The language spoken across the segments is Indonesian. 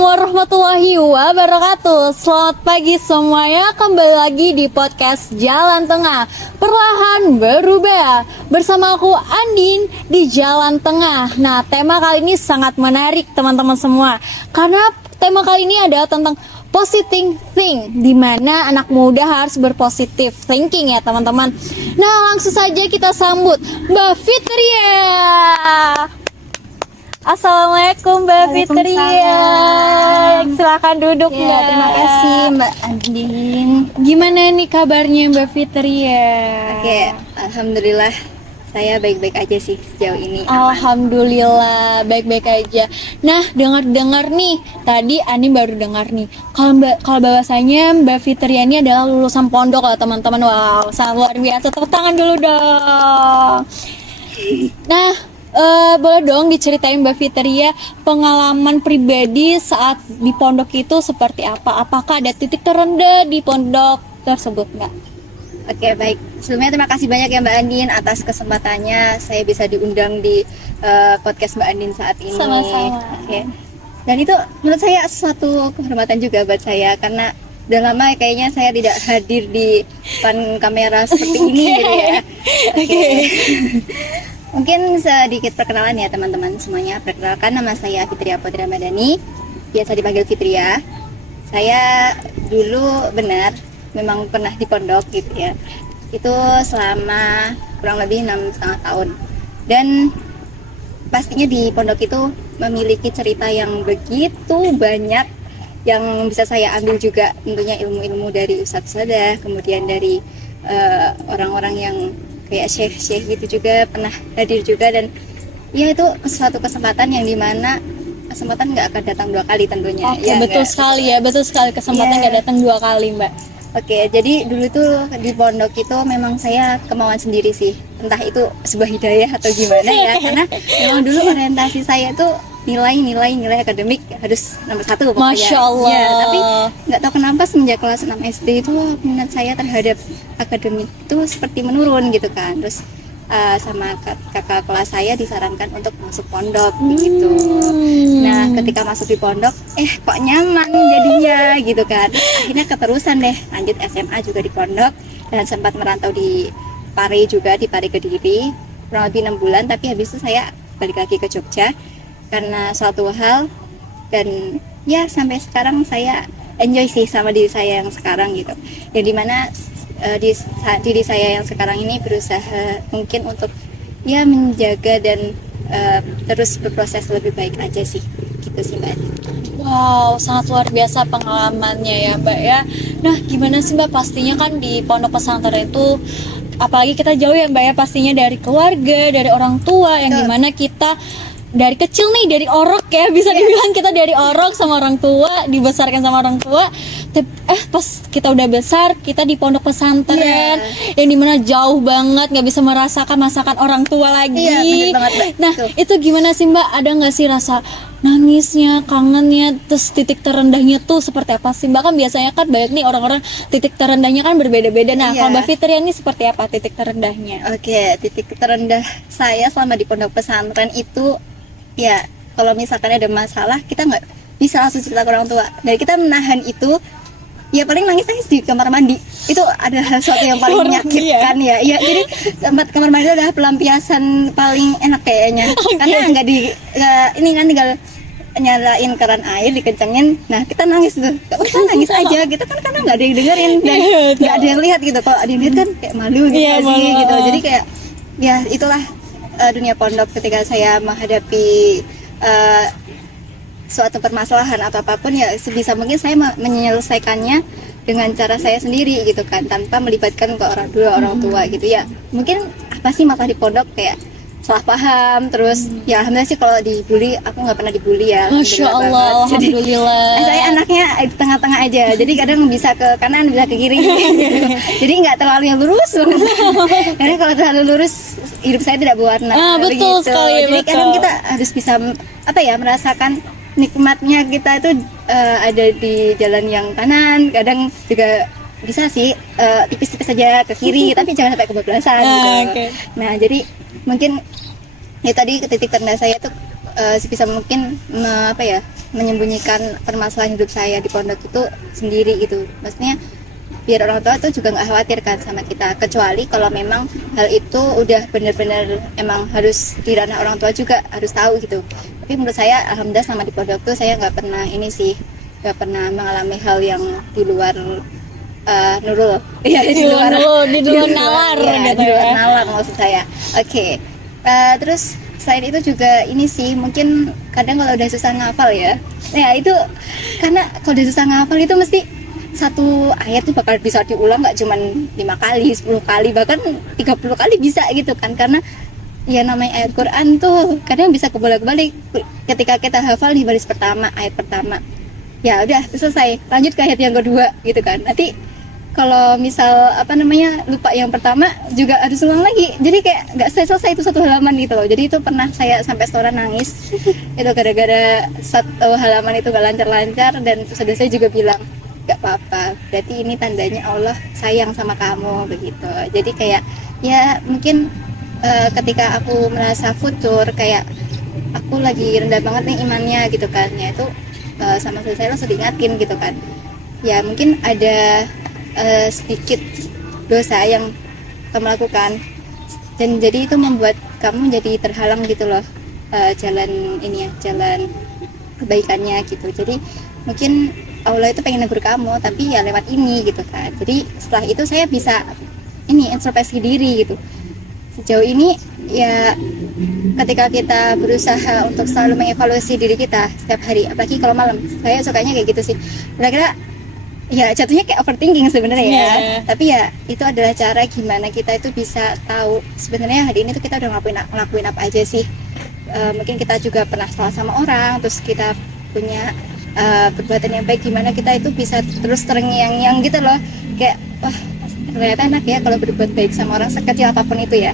warahmatullahi wabarakatuh. Selamat pagi semuanya, kembali lagi di podcast Jalan Tengah, perlahan berubah. Bersama aku Andin di Jalan Tengah. Nah, tema kali ini sangat menarik teman-teman semua, karena tema kali ini adalah tentang positive think, di mana anak muda harus berpositif thinking ya teman-teman. Nah, langsung saja kita sambut Mbak Fitria. Assalamualaikum Mbak Fitria. Silakan duduk ya, Mbak. Terima kasih Mbak Andin. Gimana nih kabarnya Mbak Fitria? Oke, alhamdulillah saya baik-baik aja sih sejauh ini. Alhamdulillah baik-baik aja. Nah, dengar-dengar nih, tadi Ani baru dengar nih, kalau bahwasanya Mbak Fitria ini adalah lulusan pondok lah teman-teman. Wow, sangat luar biasa. Tepuk tangan dulu dong. Nah, boleh dong diceritain Mbak Fitria pengalaman pribadi saat di pondok itu seperti apa? Apakah ada titik terendah di pondok tersebut, Mbak? Oke, baik. Sebelumnya terima kasih banyak ya Mbak Andin atas kesempatannya saya bisa diundang di podcast Mbak Andin saat ini. Sama-sama. Oke. Dan itu menurut saya suatu kehormatan juga buat saya, karena udah lama kayaknya saya tidak hadir di depan kamera seperti ini gitu ya. Oke. Mungkin sedikit perkenalan ya teman-teman semuanya. Perkenalkan, nama saya Fitria Putri Ramadhani, biasa dipanggil Fitria. Saya dulu benar memang pernah di pondok gitu ya. Itu selama kurang lebih 6,5 tahun. Dan pastinya di pondok itu memiliki cerita yang begitu banyak yang bisa saya ambil juga, tentunya ilmu-ilmu dari ustadz-ustadzah, kemudian dari orang-orang yang kayak syekh gitu juga pernah hadir juga. Dan ya itu suatu kesempatan yang dimana kesempatan nggak akan datang dua kali tentunya. Oke, ya, betul sekali ya, betul sekali, kesempatan nggak datang dua kali, Mbak. Oke, jadi dulu tuh di pondok itu memang saya kemauan sendiri sih, entah itu sebuah hidayah atau gimana ya, karena memang dulu orientasi saya tuh nilai akademik harus nomor 1 pokoknya. Masya Allah. Ya, tapi nggak tahu kenapa semenjak kelas 6 SD itu minat saya terhadap akademik itu seperti menurun gitu kan. Terus sama kakak kelas saya disarankan untuk masuk pondok gitu. Nah, ketika masuk di pondok, kok nyaman jadinya gitu kan. Akhirnya keterusan deh, lanjut SMA juga di pondok dan sempat merantau di Pare juga, di Pare Kediri kurang lebih 6 bulan. Tapi habis itu saya balik lagi ke Jogja karena suatu hal, dan ya sampai sekarang saya enjoy sih sama diri saya yang sekarang gitu, yang dimana diri saya yang sekarang ini berusaha mungkin untuk ya menjaga dan terus berproses lebih baik aja sih, gitu sih Mbak. Wow, sangat luar biasa pengalamannya ya Mbak ya. Nah, gimana sih Mbak, pastinya kan di pondok pesantren itu apalagi kita jauh ya Mbak ya, pastinya dari keluarga, dari orang tua, yang dimana kita dari kecil nih, dari orok ya, bisa dibilang kita dari orok sama orang tua, dibesarkan sama orang tua. Pas kita udah besar, kita di pondok pesantren yang dimana jauh banget, nggak bisa merasakan masakan orang tua lagi. Bener banget, Mbak. Nah, itu gimana sih Mbak? Ada nggak sih rasa nangisnya, kangennya, terus titik terendahnya tuh seperti apa sih Mbak? Kan biasanya kan banyak nih orang-orang titik terendahnya kan berbeda-beda. Nah, kalau Mbak Fitria ini seperti apa titik terendahnya? Oke, titik terendah saya selama di pondok pesantren itu, ya kalau misalkan ada masalah kita nggak bisa langsung cerita ke orang tua, dan kita menahan itu, ya paling nangis di kamar mandi. Itu adalah sesuatu yang paling menyakitkan ya. Jadi tempat kamar mandi adalah pelampiasan paling enak kayaknya, karena ini kan tinggal nyalain keran air, dikencengin, nah kita nangis tuh, kita nangis aja gitu kan, karena nggak ada yang dengerin dan nggak ada yang lihat gitu. Kalau ada yang lihat kan kayak malu gitu sih gitu. Jadi kayak ya itulah dunia pondok ketika saya menghadapi suatu permasalahan atau apapun, ya sebisa mungkin saya menyelesaikannya dengan cara saya sendiri gitu kan, tanpa melibatkan ke orang tua gitu ya. Mungkin apa sih masalah di pondok, kayak salah paham, terus ya alhamdulillah sih kalau dibully aku nggak pernah dibully ya. Masya Allah, alhamdulillah. Jadi, saya anaknya di tengah-tengah aja, jadi kadang bisa ke kanan bisa ke kiri gitu. Jadi nggak terlalu yang lurus karena kalau terlalu lurus hidup saya tidak berwarna. Betul gitu. sekali. Jadi betul. kadang kita harus bisa merasakan nikmatnya kita itu ada di jalan yang kanan, kadang juga bisa sih tipis-tipis saja ke kiri tapi jangan sampai kebablasan gitu. Okay. Nah, jadi mungkin ya tadi titik terendah saya tuh sebisa mungkin menyembunyikan permasalahan hidup saya di pondok itu sendiri gitu. Maksudnya biar orang tua itu juga nggak khawatir kan sama kita, kecuali kalau memang hal itu udah benar-benar emang harus di ranah orang tua juga harus tahu gitu. Tapi menurut saya alhamdulillah selama di pondok tuh saya nggak pernah nggak pernah mengalami hal yang di luar Nurul ya, di luar nalar ya, gitu di luar ya. nalar maksud saya. Oke. Terus selain itu juga ini sih, mungkin kadang kalau udah susah ngafal ya, nah itu karena kalau udah susah ngafal itu mesti satu ayat tuh bakal bisa diulang nggak cuman 5 kali, 10 kali, bahkan 30 kali bisa gitu kan, karena ya namanya ayat Quran tuh kadang bisa kebolak-balik. Ketika kita hafal di baris pertama, ayat pertama, ya udah selesai, lanjut ke ayat yang kedua gitu kan. Nanti kalau misal lupa yang pertama juga harus ulang lagi, jadi kayak nggak selesai itu satu halaman gitu loh. Jadi itu pernah saya sampai setoran nangis itu gara-gara satu halaman itu gak lancar-lancar, dan saudara saya juga bilang nggak apa-apa, berarti ini tandanya Allah sayang sama kamu begitu. Jadi kayak ya mungkin ketika aku merasa futur, kayak aku lagi rendah banget nih imannya gitu kan, ya itu sama saya langsung diingatin gitu kan, ya mungkin ada sedikit dosa yang kamu lakukan, dan jadi itu membuat kamu jadi terhalang gitu loh jalan kebaikannya gitu. Jadi mungkin Allah itu pengen negur kamu, tapi ya lewat ini gitu kan. Jadi setelah itu saya bisa introspeksi diri gitu. Sejauh ini ya ketika kita berusaha untuk selalu mengevaluasi diri kita setiap hari, apalagi kalau malam, saya sukanya kayak gitu sih. Kira-kira ya jatuhnya kayak overthinking sebenarnya ya. Tapi ya itu adalah cara gimana kita itu bisa tahu sebenarnya hari ini tuh kita udah ngelakuin apa aja sih. Mungkin kita juga pernah salah sama orang, terus kita punya perbuatan yang baik, gimana kita itu bisa terus terngiang-ngiang gitu loh, kayak wah ternyata enak ya kalau berbuat baik sama orang sekecil apapun itu ya.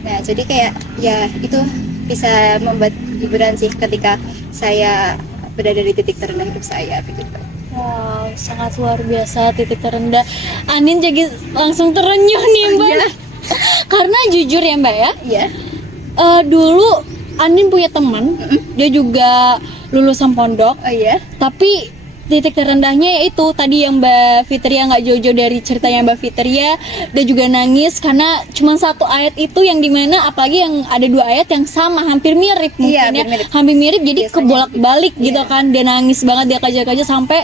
Nah jadi kayak ya itu bisa membuat hiburan sih ketika saya berada di titik terendah hidup saya begitu. Wow, sangat luar biasa titik terendah. Anin jadi langsung terenyuh nih Mbak. Iya. Karena jujur ya Mbak ya, Iya. dulu Anin punya teman, dia juga lulusan pondok, Oh iya. tapi titik terendahnya yaitu tadi yang Mbak Fitria, nggak jauh-jauh dari ceritanya Mbak Fitria, dia juga nangis karena cuma satu ayat itu, yang dimana apalagi yang ada 2 ayat yang sama hampir mirip Iya, mungkin ya, mirip. hampir mirip, jadi Biasanya kebolak-balik gitu. gitu Iya. kan, dia nangis banget, dia kaja-kaja sampai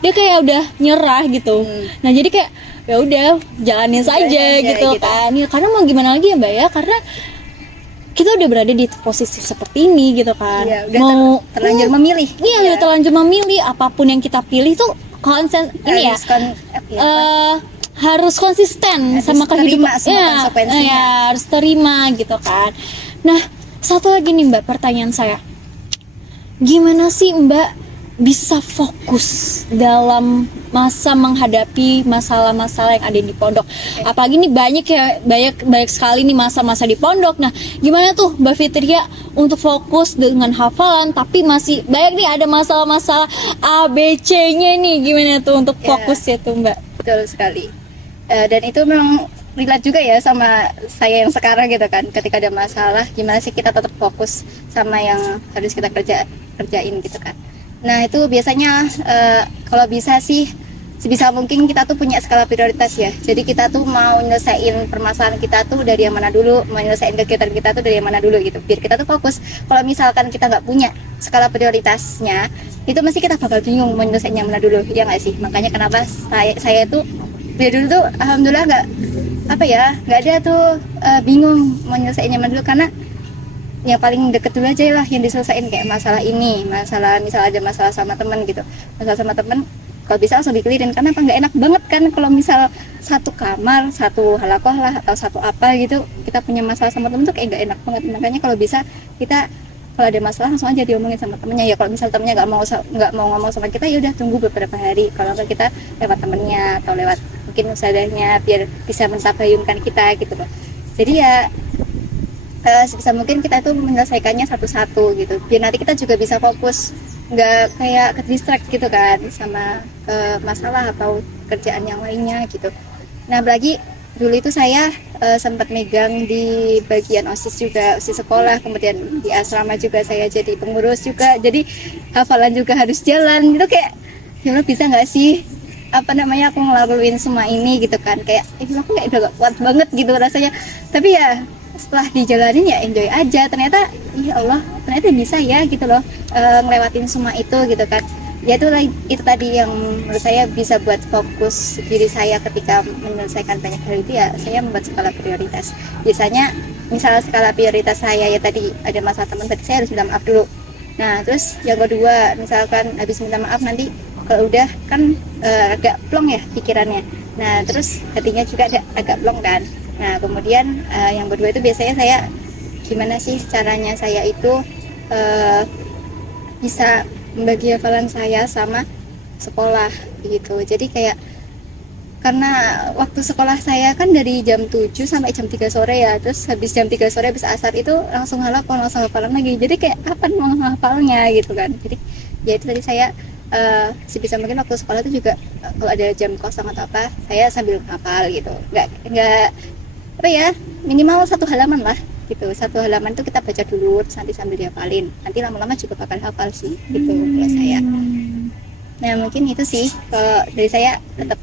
dia kayak udah nyerah gitu. Nah jadi kayak ya udah jalanin saja aja, gitu gitu. kan ya, karena mau gimana lagi ya Mbak ya, karena kita udah berada di posisi seperti ini gitu kan, Iya, udah mau terlanjur memilih. iya udah terlanjur memilih, apapun yang kita pilih tuh ini ya harus konsisten Harus sama terima kehidupan semua konsekuensinya. ya harus terima gitu kan. Nah satu lagi nih Mbak, pertanyaan saya, gimana sih Mbak bisa fokus dalam masa menghadapi masalah-masalah yang ada di pondok? Apalagi nih banyak sekali nih masa-masa di pondok. Nah, gimana tuh Mbak Fitria untuk fokus dengan hafalan tapi masih banyak nih ada masalah-masalah ABC-nya nih, gimana tuh untuk fokus ya tuh Mbak? Betul sekali. Dan itu memang relate juga ya sama saya yang sekarang gitu kan. Ketika ada masalah, gimana sih kita tetap fokus sama yang harus kita kerjain gitu kan. Nah itu biasanya kalau bisa sih sebisa mungkin kita tuh punya skala prioritas ya. Jadi kita tuh mau nyelesain permasalahan kita tuh dari yang mana dulu, mau nyelesain kegiatan kita tuh dari yang mana dulu gitu, biar kita tuh fokus. Kalau misalkan kita nggak punya skala prioritasnya, itu mesti kita bakal bingung mau nyelesain yang mana dulu, ya nggak sih? Makanya kenapa saya tuh dari dulu tuh alhamdulillah nggak ada tuh bingung mau nyelesain yang mana dulu, karena yang paling deket dulu aja lah yang diselesain, kayak masalah misal ada masalah sama teman gitu, masalah sama teman kalau bisa langsung dikelirin, karena apa nggak enak banget kan kalau misal satu kamar, satu halakoh lah atau satu apa gitu kita punya masalah sama temen tuh kayak nggak enak banget. Makanya kalau bisa kita kalau ada masalah langsung aja diomongin sama temennya ya. Kalau misal temennya nggak mau ngomong sama kita, ya udah tunggu beberapa hari, kalau nggak kita lewat temennya atau lewat mungkin ustadzahnya biar bisa mentabayunkan kita gitu loh. Jadi ya sebisa mungkin kita itu menyelesaikannya satu-satu gitu, biar nanti kita juga bisa fokus, nggak kayak ke distract gitu kan sama masalah atau kerjaan yang lainnya gitu. Nah apalagi dulu itu saya sempat megang di bagian OSIS juga, OSIS sekolah, kemudian di asrama juga saya jadi pengurus juga, jadi hafalan juga harus jalan. Itu kayak gimana bisa nggak sih apa namanya aku ngelakuin semua ini gitu kan, kayak aku kayak udah gak kuat banget gitu rasanya. Tapi ya setelah dijalanin ya enjoy aja, ternyata ya Allah ternyata bisa ya gitu loh, ngelewatin semua itu gitu kan. Ya itu tadi yang menurut saya bisa buat fokus diri saya ketika menyelesaikan banyak hal itu, ya saya membuat skala prioritas. Biasanya misalnya skala prioritas saya ya tadi ada masalah teman, tadi saya harus minta maaf dulu. Nah terus yang kedua, misalkan habis minta maaf nanti kalau udah kan agak plong ya pikirannya, nah terus hatinya juga agak plong kan. Nah kemudian yang kedua itu biasanya saya gimana sih caranya saya itu bisa membagi hafalan saya sama sekolah gitu. Jadi kayak karena waktu sekolah saya kan dari jam 7 sampai jam 3 sore ya, terus habis jam 3 sore habis asar itu langsung hafalan lagi, jadi kayak apa mau hafalnya gitu kan. Jadi ya itu tadi saya sebisa mungkin waktu sekolah itu juga kalau ada jam kosong atau apa saya sambil hafal gitu, nggak apa ya, minimal 1 halaman lah gitu. 1 halaman itu kita baca dulu terus nanti sambil dihafalin, nanti lama-lama juga bakal hafal sih gitu kalau saya. Nah mungkin itu sih kalau dari saya, tetap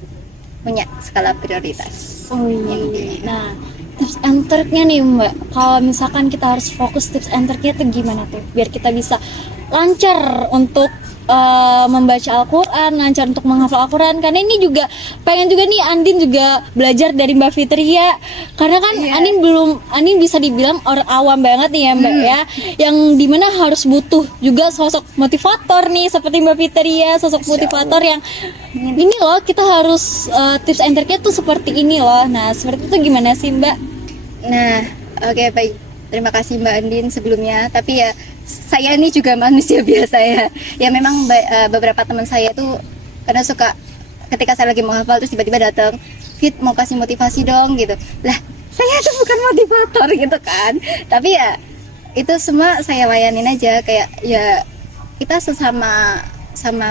punya skala prioritas. Oh iya. Nah, tips and triknya nih Mbak, kalau misalkan kita harus fokus, tips and triknya tuh gimana tuh biar kita bisa lancar untuk membaca Al-Quran, lancar untuk menghafal Al-Quran. Karena ini juga pengen juga nih Andin juga belajar dari Mbak Fitri ya, karena kan Andin bisa dibilang orang awam banget nih ya Mbak ya, yang dimana harus butuh juga sosok motivator nih seperti Mbak Fitri ya, sosok motivator yang ini loh kita harus tips and triknya tuh seperti ini loh. Nah seperti itu gimana sih Mbak? Nah oke, baik, terima kasih Mbak Andin sebelumnya. Tapi ya saya ini juga manusia biasa ya memang beberapa teman saya tuh karena suka ketika saya lagi mau hafal terus tiba-tiba datang, Fit mau kasih motivasi dong gitu. Lah saya tuh bukan motivator gitu kan, tapi ya itu semua saya layanin aja, kayak ya kita sama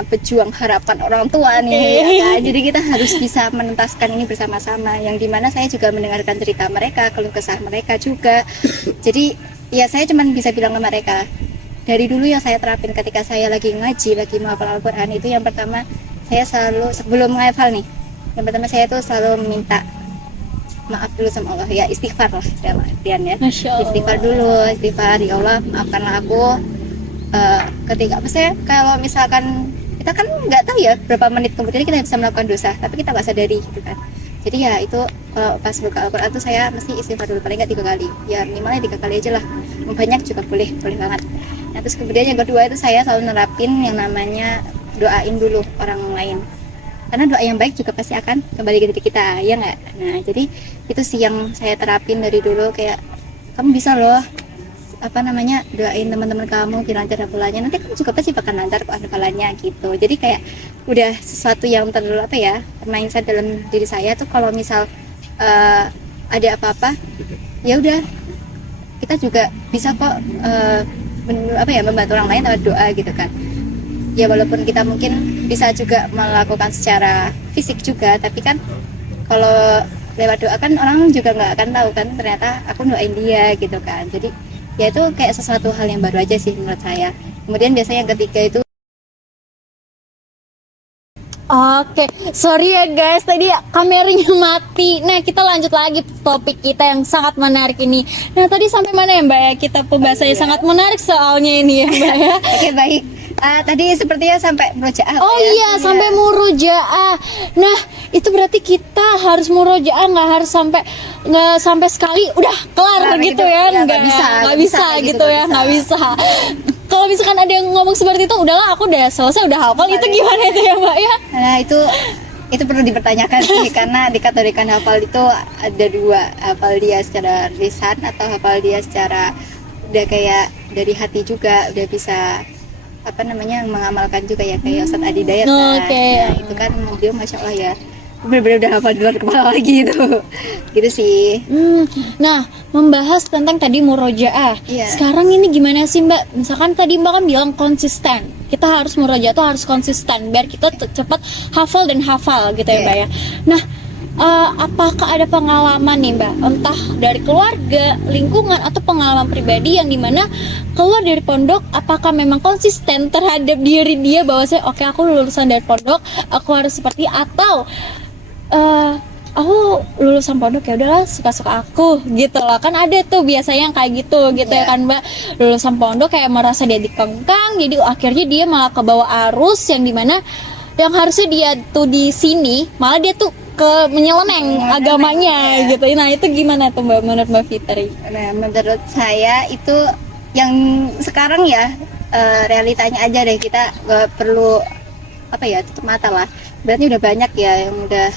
pejuang harapan orang tua nih ya kan? Jadi kita harus bisa menuntaskan ini bersama-sama, yang dimana saya juga mendengarkan cerita mereka, keluh kesah mereka juga. Jadi ya saya cuman bisa bilang ke mereka, dari dulu yang saya terapin ketika saya lagi ngaji, lagi menghafal Al-Quran itu, yang pertama saya selalu sebelum menghafal nih, yang pertama saya tuh selalu minta maaf dulu sama Allah, ya istighfar lah dalam artian ya, istighfar dulu, istighfar, ya Allah maafkanlah aku. Ketika apa saya kalau misalkan kita kan nggak tahu ya berapa menit kemudian kita bisa melakukan dosa, tapi kita nggak sadari gitu kan. Jadi ya itu pas buka Al-Quran tuh saya mesti istighfar dulu, paling nggak 3 kali, ya minimalnya 3 kali aja lah, banyak juga boleh banget. Nah terus kemudian yang kedua itu saya selalu nerapin yang namanya doain dulu orang lain, karena doa yang baik juga pasti akan kembali ke diri kita, ya nggak? Nah jadi itu sih yang saya terapin dari dulu, kayak kamu bisa loh apa namanya doain teman-teman kamu biar lancar hafalannya, nanti kamu juga pasti bakal lancar kok hafalannya gitu. Jadi kayak udah sesuatu yang terlalu apa ya, mindset dalam diri saya tuh kalau misal ada apa-apa ya udah kita juga bisa kok membantu orang lain lewat doa gitu kan. Ya walaupun kita mungkin bisa juga melakukan secara fisik juga, tapi kan kalau lewat doa kan orang juga nggak akan tahu kan ternyata aku doain dia gitu kan. Jadi ya itu kayak sesuatu hal yang baru aja sih menurut saya. Kemudian biasanya yang ketiga itu Oke, sorry ya guys, tadi kameranya mati. Nah, kita lanjut lagi topik kita yang sangat menarik ini. Nah, tadi sampai mana ya Mbak ya? Kita pembahasannya sangat menarik soalnya ini ya Mbak ya. Oke, baik. Tadi sepertinya sampai murojaah. Oh ya? Iya, sampai murojaah. Nah, itu berarti kita harus murojaah, nggak sampai sekali udah kelar gitu ya? Nggak bisa gitu ya, nggak bisa. Kalau misalkan ada yang ngomong seperti itu, udahlah aku udah selesai, udah hafal, itu gimana itu ya Mbak ya? Nah itu perlu dipertanyakan sih, karena dikategorikan hafal itu ada 2, hafal dia secara lisan atau hafal dia secara udah kayak dari hati juga, udah bisa apa namanya mengamalkan juga ya, kayak Ustadz Adi Dayat. Nah itu kan dia masya Allah ya benar-benar udah hafal di luar kepala lagi gitu sih. Nah, membahas tentang tadi murojaah. Sekarang ini gimana sih Mbak? Misalkan tadi Mbak kan bilang konsisten. Kita harus murojaah tuh harus konsisten biar kita cepat hafal dan hafal gitu ya Mbak ya. Nah, apakah ada pengalaman nih Mbak, entah dari keluarga, lingkungan, atau pengalaman pribadi yang dimana keluar dari pondok, apakah memang konsisten terhadap diri dia bahwa saya oke, aku lulusan dari pondok, aku harus seperti, atau aku lulusan pondok ya udahlah suka-suka aku gitu loh, kan ada tuh biasanya yang kayak gitu ya kan Mbak, lulusan pondok kayak merasa dia dikengkang, jadi akhirnya dia malah ke bawah arus, yang dimana yang harusnya dia tuh di sini malah dia tuh ke menyeleneng agamanya gitu. Nah itu gimana tuh Mbak menurut Mbak Fitri? Nah, menurut saya itu yang sekarang ya, realitanya aja deh, kita gak perlu apa ya, tutup mata lah. Berarti udah banyak ya yang udah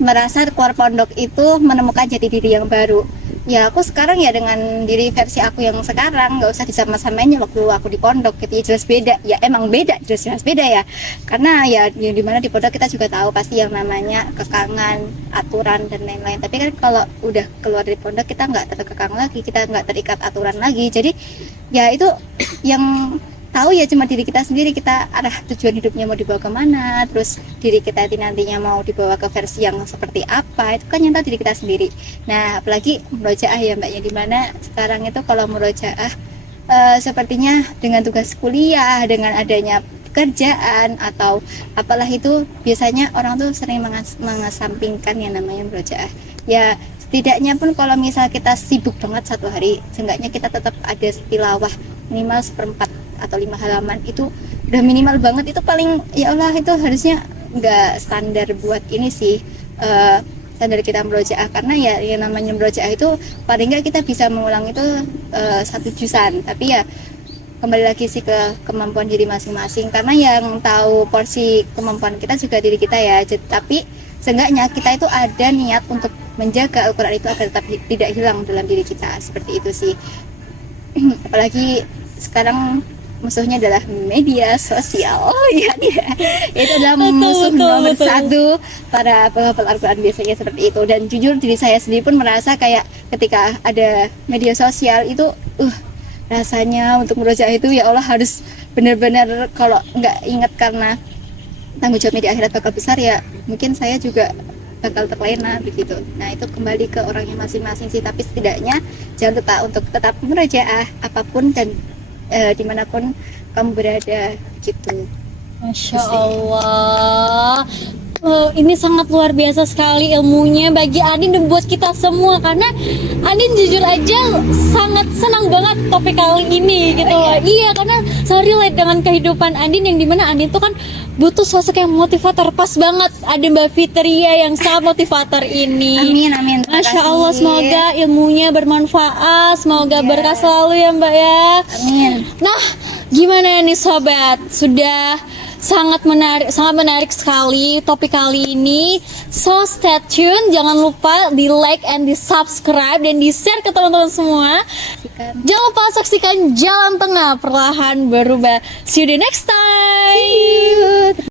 merasa keluar pondok itu menemukan jati diri yang baru. Ya aku sekarang ya dengan diri versi aku yang sekarang, nggak usah disama-samain waktu aku di pondok gitu ya, jelas beda. Ya emang beda, jelas beda ya. Karena ya dimana di pondok kita juga tahu pasti yang namanya kekangan, aturan dan lain-lain. Tapi kan kalau udah keluar dari pondok kita nggak terkekang lagi, kita nggak terikat aturan lagi. Jadi ya itu yang tahu ya cuma diri kita sendiri, kita arah tujuan hidupnya mau dibawa kemana, terus diri kita nantinya mau dibawa ke versi yang seperti apa, itu kan yang tahu diri kita sendiri. Nah apalagi murojaah ya Mbak, yang dimana sekarang itu kalau murojaah sepertinya dengan tugas kuliah, dengan adanya pekerjaan atau apalah itu, biasanya orang tuh sering mengesampingkan yang namanya murojaah. Ya setidaknya pun kalau misal kita sibuk banget satu hari, seenggaknya kita tetap ada tilawah minimal 1/4 atau 5 halaman, itu udah minimal banget. Itu paling ya Allah, itu harusnya nggak standar buat ini sih, standar kita murojaah, karena ya yang namanya murojaah itu paling nggak kita bisa mengulang itu 1 jusan. Tapi ya kembali lagi sih ke kemampuan diri masing-masing, karena yang tahu porsi kemampuan kita juga diri kita ya. Tapi seenggaknya kita itu ada niat untuk menjaga Al-Quran itu agar tetap tidak hilang dalam diri kita, seperti itu sih. Apalagi sekarang musuhnya adalah media sosial. Itu adalah musuh nomor 1 para penghafal Al-Quran biasanya, seperti itu. Dan jujur diri saya sendiri pun merasa kayak ketika ada media sosial itu rasanya untuk murojaah itu ya Allah harus benar-benar, kalau nggak ingat karena tanggung jawabnya di akhirat bakal besar, ya mungkin saya juga bakal terlena begitu. Nah itu kembali ke orangnya masing-masing sih, tapi setidaknya jangan lupa untuk tetap murojaah apapun dan dimanapun kamu berada gitu. Masya Allah, ini sangat luar biasa sekali ilmunya bagi Andin dan buat kita semua, karena Andin jujur aja sangat senang banget topik kali ini gitu loh. Iya, karena saya relate dengan kehidupan Andin, yang dimana Andin tuh kan butuh sosok yang motivator. Pas banget ada Mbak Fitria yang sangat motivator ini. Amin. Masya Allah, semoga ilmunya bermanfaat, semoga berkah selalu ya Mbak ya. Amin. Nah, gimana nih sobat? Sudah sangat menarik sekali topik kali ini. So stay tune, jangan lupa di like and di subscribe dan di share ke teman-teman semua. Jangan lupa saksikan Jalan Tengah Perlahan Berubah. See you the next time.